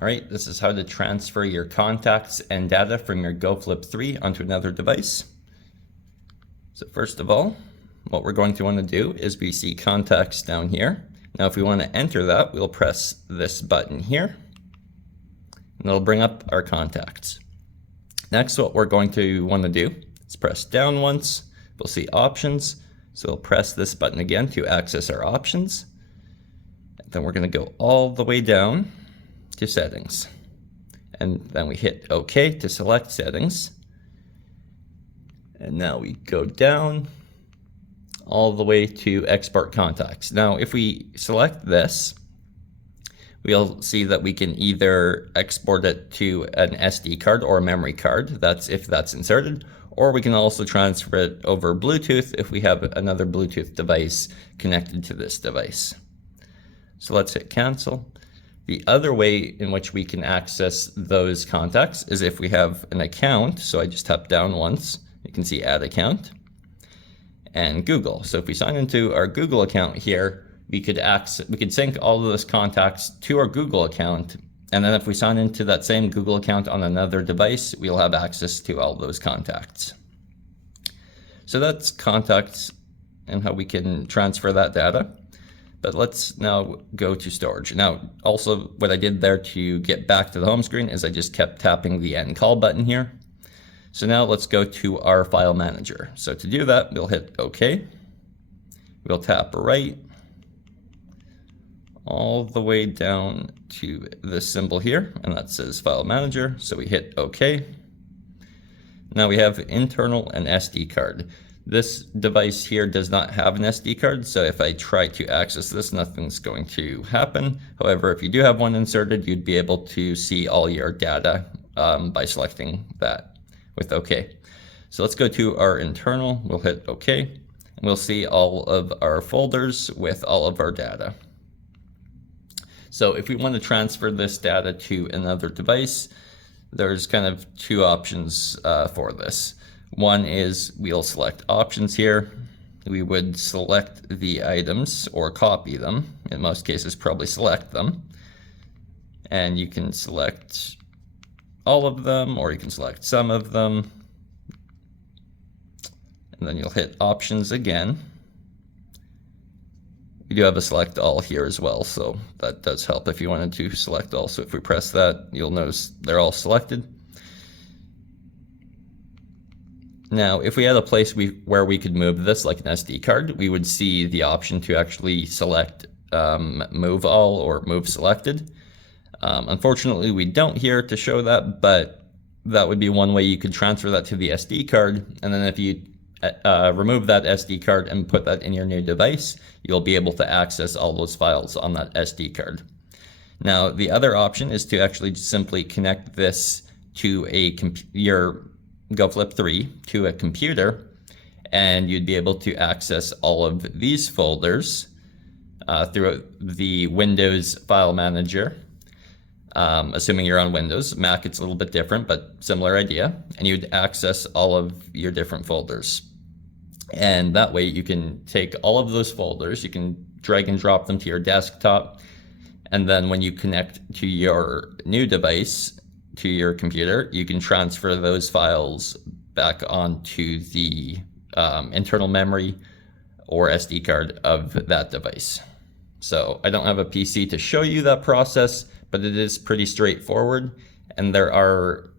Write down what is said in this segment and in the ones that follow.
All right, this is how to transfer your contacts and data from your Go Flip 3 onto another device. So first of all, what we're going to want to do is we see contacts down here. Now if we want to enter that, we'll press this button here, and it'll bring up our contacts. Next, what we're going to want to do is press down once. We'll see options, so we'll press this button again to access our options. And then we're going to go all the way down to settings, and then we hit OK to select settings, and now we go down all the way to export contacts. Now if we select this, we'll see that we can either export it to an SD card or a memory card, that's if that's inserted, or we can also transfer it over Bluetooth if we have another Bluetooth device connected to this device. So let's hit cancel. The other way in which we can access those contacts is if we have an account. So I just tap down once, you can see add account and Google. So if we sign into our Google account here, we could sync all of those contacts to our Google account. And then if we sign into that same Google account on another device, we'll have access to all those contacts. So that's contacts and how we can transfer that data. But let's now go to storage. Now, also what I did there to get back to the home screen is I just kept tapping the end call button here. So now let's go to our file manager. So to do that, we'll hit OK. We'll tap right all the way down to this symbol here, and that says file manager. So we hit OK. Now we have internal and SD card. This device here does not have an SD card, so if I try to access this, nothing's going to happen. However, if you do have one inserted, you'd be able to see all your data by selecting that with OK. So let's go to our internal, we'll hit OK, and we'll see all of our folders with all of our data. So if we want to transfer this data to another device, there's kind of two options for this. One is we'll select options here. We would select the items or copy them. In most cases, probably select them. And you can select all of them, or you can select some of them. And then you'll hit options again. We do have a select all here as well, so that does help if you wanted to select all. So if we press that, you'll notice they're all selected. Now, if we had a place where we could move this, like an SD card, we would see the option to actually select move all or move selected. Unfortunately, we don't here to show that, but that would be one way you could transfer that to the SD card. And then if you remove that SD card and put that in your new device, you'll be able to access all those files on that SD card. Now, the other option is to actually simply connect this to your Go Flip 3 to a computer, and you'd be able to access all of these folders through the Windows file manager, assuming you're on Windows. Mac, it's a little bit different, but similar idea, and you'd access all of your different folders. And that way you can take all of those folders, you can drag and drop them to your desktop, and then when you connect to your new device, to your computer, you can transfer those files back onto the internal memory or SD card of that device. So I don't have a PC to show you that process, but it is pretty straightforward. And there are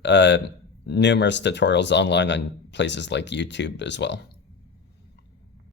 numerous tutorials online on places like YouTube as well.